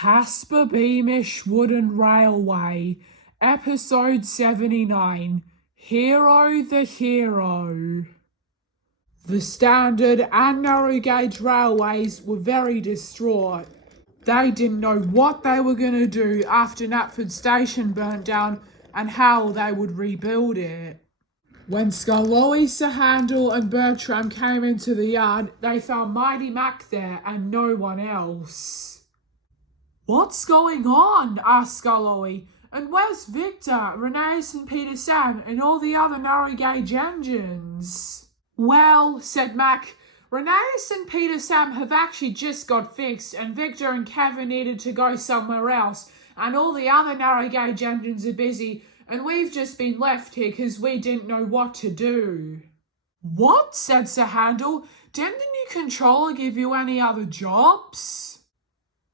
Casper Beamish Wooden Railway, Episode 79, Hiro the Hero. The standard and narrow gauge railways were very distraught. They didn't know what they were going to do after Knapford Station burnt down and how they would rebuild it. When Sculloy, Sir Handel and Bertram came into the yard, they found Mighty Mac there and no one else. "What's going on?" asked Sculloy. "And where's Victor, Reneus and Peter Sam and all the other narrow gauge engines?" "Well," said Mac, "Reneus and Peter Sam have actually just got fixed and Victor and Kevin needed to go somewhere else and all the other narrow gauge engines are busy and we've just been left here because we didn't know what to do." "What?" said Sir Handel. "Didn't the new controller give you any other jobs?"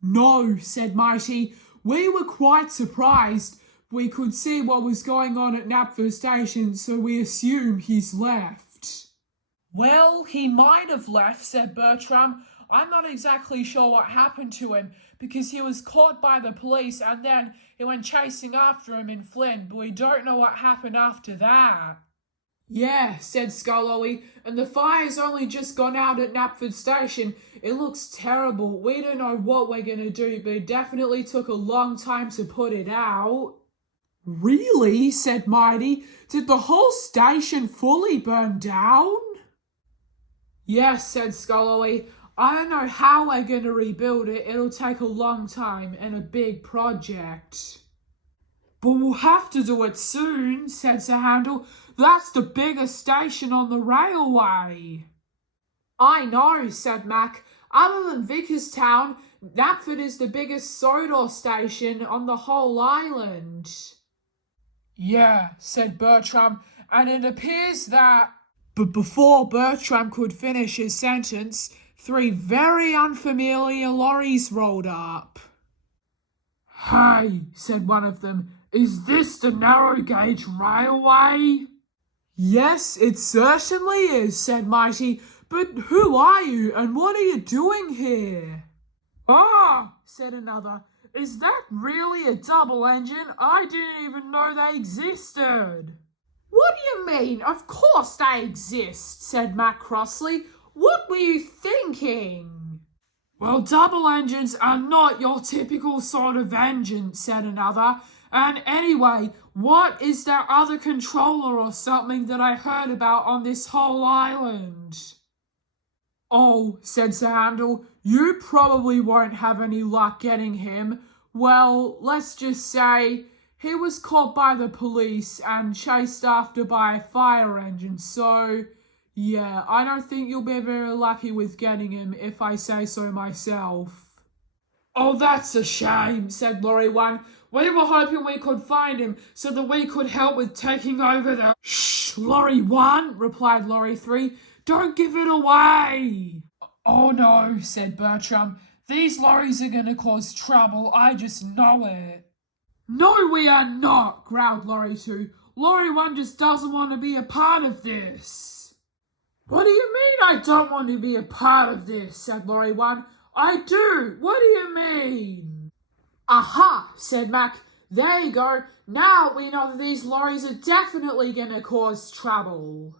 "No," said Mighty. "We were quite surprised. We could see what was going on at Knapford Station, so we assume he's left." "Well, he might have left," said Bertram. "I'm not exactly sure what happened to him, because he was caught by the police and then he went chasing after him in Flynn, but we don't know what happened after that." "Yeah," said Sculloy, "and the fire's only just gone out at Knapford Station. It looks terrible. We don't know what we're going to do, but it definitely took a long time to put it out." "Really?" said Mighty. "Did the whole station fully burn down?" "Yes," said Sculloy. "I don't know how we're going to rebuild it. It'll take a long time and a big project." "But we'll have to do it soon," said Sir Handel. "That's the biggest station on the railway." "I know," said Mac. "Other than Vicarstown, Knapford is the biggest Sodor station on the whole island." "Yeah," said Bertram, "and it appears that—" But before Bertram could finish his sentence, 3 very unfamiliar lorries rolled up. "Hey," said one of them, "is this the narrow gauge railway?" "Yes, it certainly is," said Mighty. "But who are you and what are you doing here?" "Ah," said another, "is that really a double engine? I didn't even know they existed." "What do you mean? Of course they exist," said Mac crossly. "What were you thinking?" "Well, double engines are not your typical sort of engine," said another. "And anyway, what is that other controller or something that I heard about on this whole island?" "Oh," said Sir Handel, "you probably won't have any luck getting him. Well, let's just say he was caught by the police and chased after by a fire engine, so yeah, I don't think you'll be very lucky with getting him, if I say so myself." "Oh, that's a shame," said Lorry 1. "We were hoping we could find him so that we could help with taking over the—" "Shh, Lorry 1, replied Lorry 3. "Don't give it away." "Oh no," said Bertram. "These lorries are going to cause trouble. I just know it." "No, we are not," growled Lorry 2. "Lorry 1 just doesn't want to be a part of this." "What do you mean I don't want to be a part of this?" said Lorry 1. "I do. What do you mean?" "Aha," said Mac. "There you go. Now we know that these lorries are definitely going to cause trouble."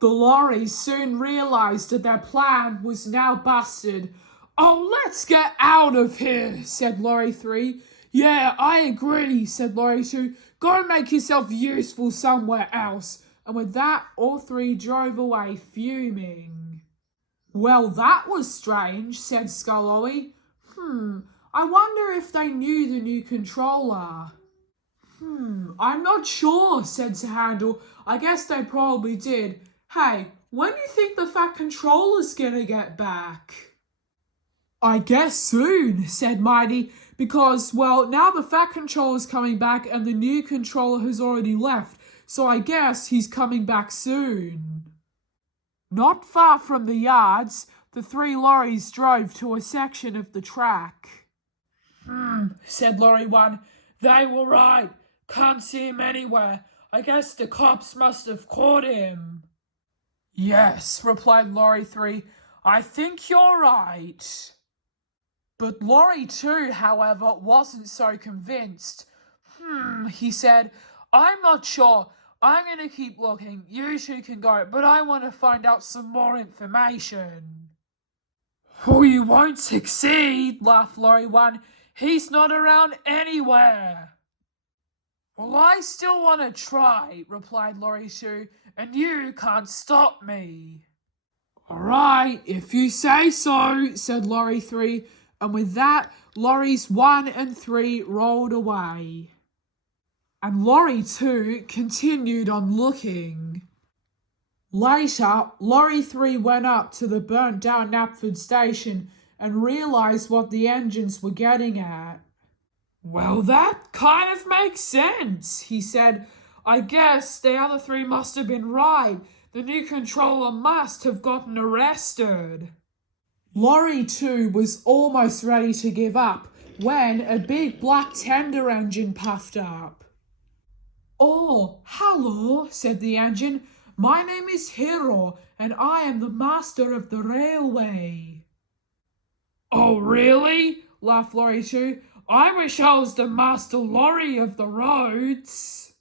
The lorries soon realised that their plan was now busted. "Oh, let's get out of here," said Lorry 3. "Yeah, I agree," said Lorry 2. "Go make yourself useful somewhere else." And with that, all 3 drove away fuming. "Well, that was strange," said Sculloy. I wonder if they knew the new controller." I'm not sure," said Sir Handel. "I guess they probably did. Hey, when do you think the fat controller's gonna get back?" "I guess soon," said Mighty, "because, well, now the fat controller's coming back and the new controller has already left, so I guess he's coming back soon." Not far from the yards, the 3 lorries drove to a section of the track. Said Lorry 1. "They were right. Can't see him anywhere. I guess the cops must have caught him." "Yes," replied Lorry 3. "I think you're right." But Laurie too, however, wasn't so convinced. He said, I'm not sure. I'm going to keep looking. You two can go, but I want to find out some more information. Oh, you won't succeed, laughed Laurie 1. He's not around anywhere. Well, I still want to try, replied Laurie 2, and you can't stop me. All right, if you say so, said Laurie 3, and with that, Lauries 1 and 3 rolled away. And Laurie 2 continued on looking. Later, Laurie 3 went up to the burnt down Knapford station and realised what the engines were getting at. Well, that kind of makes sense, he said. I guess the other 3 must have been right. The new controller must have gotten arrested. Laurie 2 was almost ready to give up when a big black tender engine puffed up. Oh, hello, said the engine. My name is Hiro, and I am the master of the railway. Oh, really? Laughed Laurie 2. I wish I was the master lorry of the roads.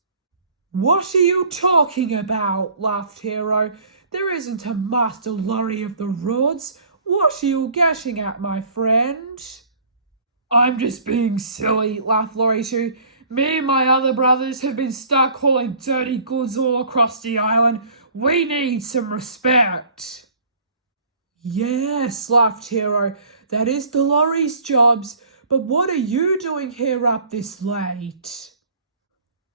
What are you talking about? Laughed Hiro. There isn't a master lorry of the roads. What are you getting at, my friend? I'm just being silly, laughed Laurie 2. Me and my other brothers have been stuck hauling dirty goods all across the island. We need some respect. Yes, laughed Hiro. That is the lorry's jobs. But what are you doing here up this late?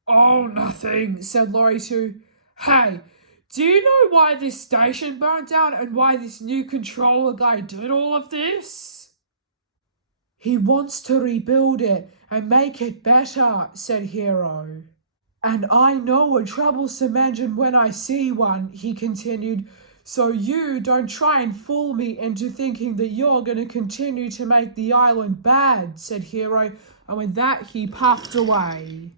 Oh, nothing, said Laurie 2. Hey, do you know why this station burnt down and why this new controller guy did all of this? He wants to rebuild it and make it better, said Hiro. And I know a troublesome engine when I see one, he continued, so you don't try and fool me into thinking that you're going to continue to make the island bad, said Hiro, and with that he puffed away.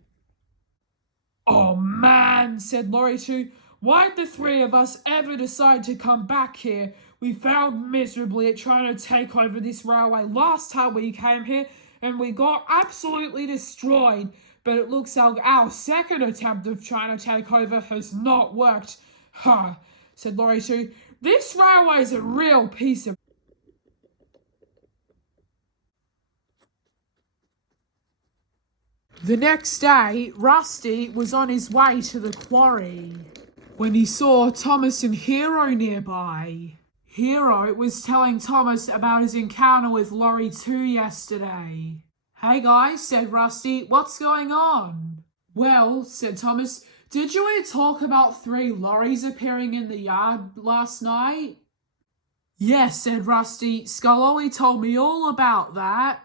Oh man, said Laurie 2, why'd the 3 of us ever decide to come back here? We failed miserably at trying to take over this railway last time we came here, and we got absolutely destroyed. But it looks like our second attempt of trying to take over has not worked. Huh, said Laurie 2. This railway is a real piece of... The next day, Rusty was on his way to the quarry when he saw Thomas and Hiro nearby. Hiro was telling Thomas about his encounter with Laurie 2 yesterday. Hey guys, said Rusty, what's going on? Well, said Thomas, did you ever talk about 3 lorries appearing in the yard last night? Yes, said Rusty, Scullowy told me all about that.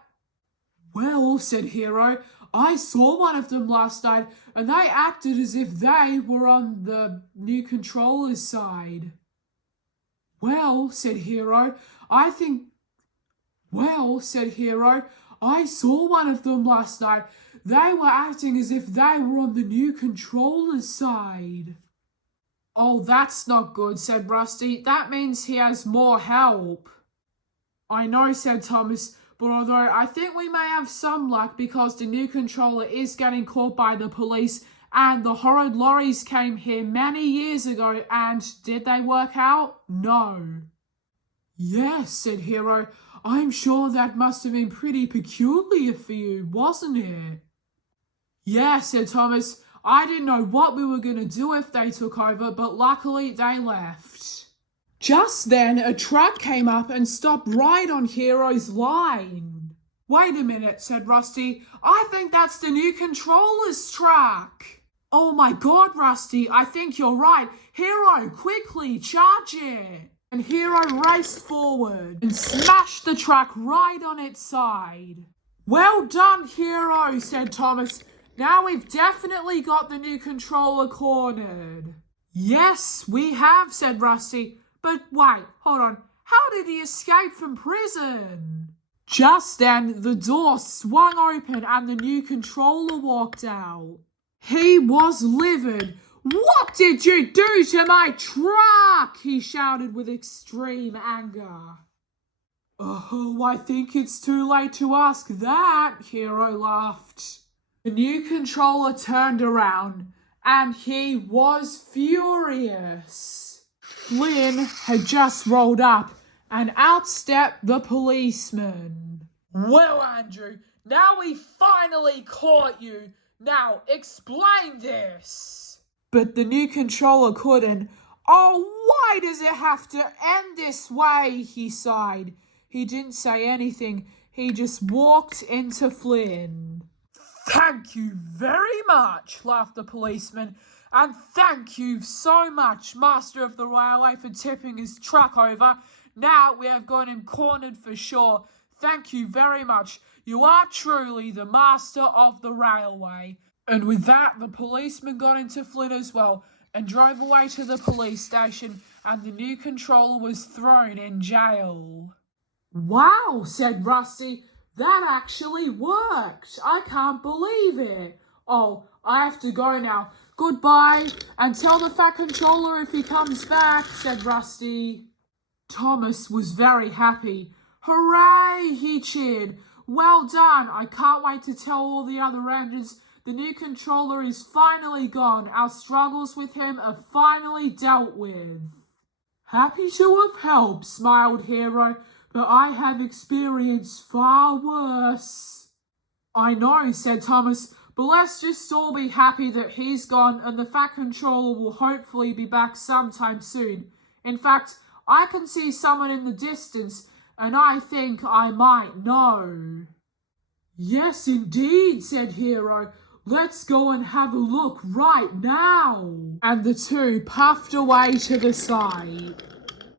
Well, said Hiro, I saw one of them last night and they acted as if they were on the new controller's side. Well, said Hiro, I saw one of them last night. They were acting as if they were on the new controller's side. Oh, that's not good, said Rusty. That means he has more help. I know, said Thomas, but although I think we may have some luck because the new controller is getting caught by the police and the horrid lorries came here many years ago and did they work out? No. Yes, said Hiro. I'm sure that must have been pretty peculiar for you, wasn't it? Yeah, said Thomas. I didn't know what we were going to do if they took over, but luckily they left. Just then, a truck came up and stopped right on Hiro's line. Wait a minute, said Rusty. I think that's the new controller's truck. Oh my God, Rusty, I think you're right. Hiro, quickly, charge it. And Hiro raced forward and smashed the truck right on its side. Well done, Hiro, said Thomas. Now we've definitely got the new controller cornered. Yes, we have, said Rusty. But wait, hold on. How did he escape from prison? Just then, the door swung open and the new controller walked out. He was livid. What did you do to my truck? He shouted with extreme anger. Oh, I think it's too late to ask that, Hiro laughed. The new controller turned around, and he was furious. Flynn had just rolled up, and out stepped the policeman. Well, Andrew, now we finally caught you. Now, explain this. But the new controller couldn't. Oh, why does it have to end this way? He sighed. He didn't say anything. He just walked into Flynn. Thank you very much, laughed the policeman. And thank you so much, Master of the Railway, for tipping his truck over. Now we have got him cornered for sure. Thank you very much. You are truly the Master of the Railway. And with that, the policeman got into Flynn as well and drove away to the police station, and the new controller was thrown in jail. Wow, said Rusty. That actually worked. I can't believe it. Oh, I have to go now. Goodbye, and tell the fat controller if he comes back, said Rusty. Thomas was very happy. Hooray, he cheered. Well done. I can't wait to tell all the other rangers the new controller is finally gone. Our struggles with him are finally dealt with. Happy to have helped, smiled Hiro, but I have experienced far worse. I know, said Thomas, but let's just all be happy that he's gone and the fat controller will hopefully be back sometime soon. In fact, I can see someone in the distance and I think I might know. Yes, indeed, said Hiro. Let's go and have a look right now. And the two puffed away to the side.